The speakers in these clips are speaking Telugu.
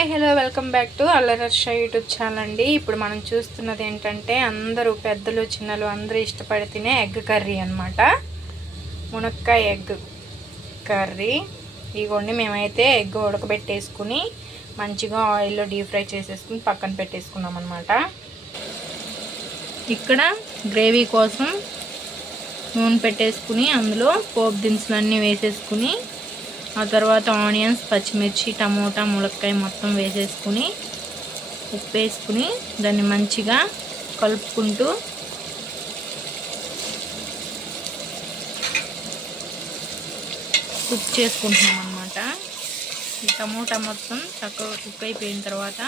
Hi hello welcome back to అల్లరి హర్ష యూట్యూబ్ ఛానల్ అండి. ఇప్పుడు మనం చూస్తున్నది ఏంటంటే అందరూ పెద్దలు చిన్నలు అందరూ ఇష్టపడి తినే ఎగ్ కర్రీ అనమాట. మునక్కాయ ఎగ్ కర్రీ. ఇదిగోండి మేమైతే ఎగ్ ఉడకబెట్టేసుకుని మంచిగా ఆయిల్లో డీప్ ఫ్రై చేసేసుకుని పక్కన పెట్టేసుకున్నాం అనమాట. ఇక్కడ గ్రేవీ కోసం నూనె పెట్టేసుకుని అందులో పోపు దినుసులన్నీ వేసేసుకుని ఆ తర్వాత ఆనియన్స్, పచ్చిమిర్చి, టమోటా, ములక్కాయ మొత్తం వేసేసుకుని ఉప్పు వేసుకుని దాన్ని మంచిగా కలుపుకుంటూ కుక్ చేసుకుంటున్నాం అన్నమాట. ఈ టమోటా మొత్తం చక్కగా కుక్ అయిపోయిన తర్వాత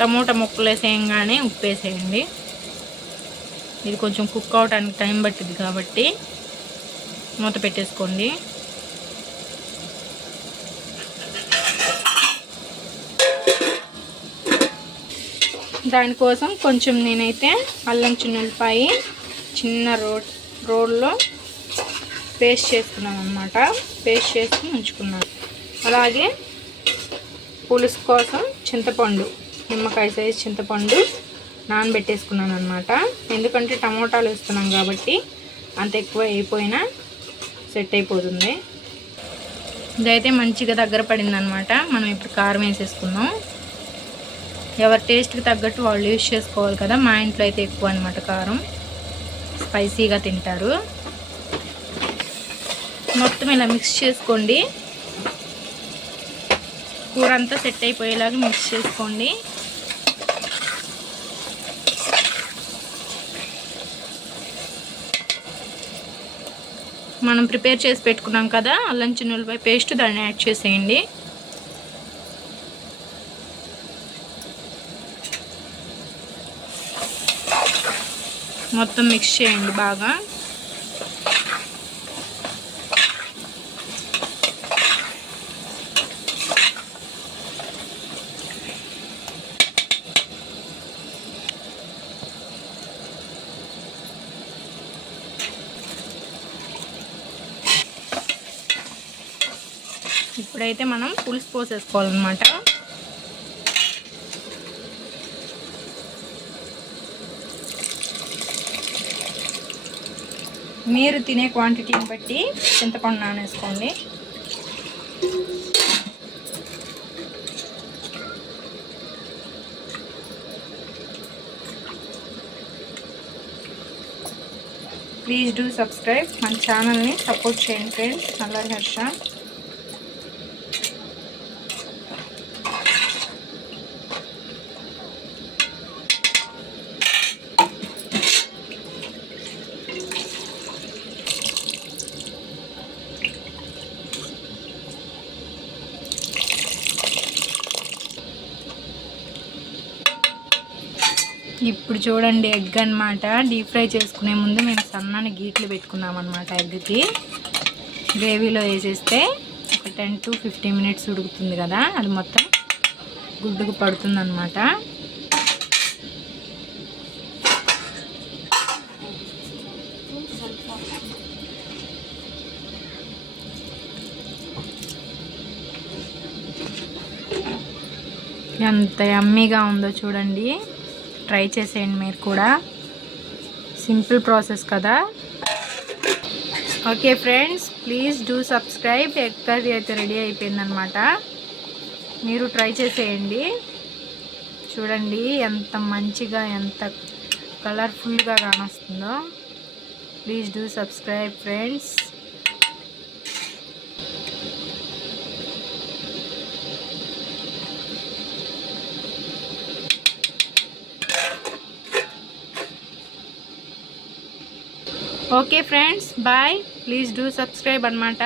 టమోటా ముక్కలు వేసేయంగానే ఉప్పు వేసేయండి. ఇది కొంచెం కుక్ అవడానికి టైం పట్టింది కాబట్టి మూత పెట్టేసుకోండి. దానికోసం కొంచెం నేనైతే అల్లం చిన్నులపాయి చిన్న రోడ్లో పేస్ట్ చేసుకున్నాను అనమాట. పేస్ట్ చేసుకుని ఉంచుకున్నాను. అలాగే పులుసు కోసం చింతపండు, నిమ్మకాయ సైజు చింతపండు నానబెట్టేసుకున్నాను అనమాట. ఎందుకంటే టమోటాలు వేస్తున్నాం కాబట్టి అంత ఎక్కువ అయిపోయినా సెట్ అయిపోతుంది. ఇదైతే మంచిగా దగ్గర పడింది అనమాట. మనం ఇప్పుడు కారం వేసేసుకుందాం. ఎవరి టేస్ట్కి తగ్గట్టు వాళ్ళు యూజ్ చేసుకోవాలి కదా. మా ఇంట్లో అయితే ఎక్కువ అనమాట కారం, స్పైసీగా తింటారు. మొత్తం ఇలా మిక్స్ చేసుకోండి. కూర అంతా సెట్ అయిపోయేలాగా మిక్స్ చేసుకోండి. మనం ప్రిపేర్ చేసి పెట్టుకున్నాం కదా అల్లం చిన్నులపాయ పేస్ట్, దాన్ని యాడ్ చేసేయండి. మొత్తం మిక్స్ చేయండి బాగా. ఇప్పుడైతే మనం పులుసు పోసేసుకోవాలన్నమాట. మీరు తినే క్వాంటిటీని బట్టి చింతపండు నానేసుకోండి. Please do subscribe. మన ఛానల్ని సపోర్ట్ చేయండి ఫ్రెండ్స్. అల్లరి హర్ష. ఇప్పుడు చూడండి ఎగ్ అనమాట. డీప్ ఫ్రై చేసుకునే ముందు మేము సన్నని గీట్లు పెట్టుకున్నాం అనమాట. ఎగ్కి గ్రేవీలో వేసేస్తే ఒక 10 to 15 minutes ఉడుకుతుంది కదా, అది మొత్తం గుడ్డుకు పడుతుంది అనమాట. ఎంత యమ్మీగా ఉందో చూడండి. ట్రై చేసేయండి మీరు కూడా. సింపుల్ ప్రాసెస్ కదా. Okay friends, please do subscribe. Egg curry అయితే రెడీ అయిపోయిందనమాట. మీరు ట్రై చేసేయండి. చూడండి ఎంత మంచిగా, ఎంత కలర్ఫుల్గా కానొస్తుందో. Please do subscribe friends. Okay friends, bye. Please do subscribe అనమాట.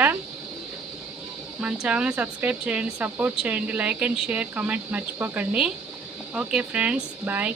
మన ఛానల్ సబ్స్క్రైబ్ చేయండి, సపోర్ట్ చేయండి, లైక్ అండ్ షేర్, కామెంట్ మర్చిపోకండి. Okay friends, bye.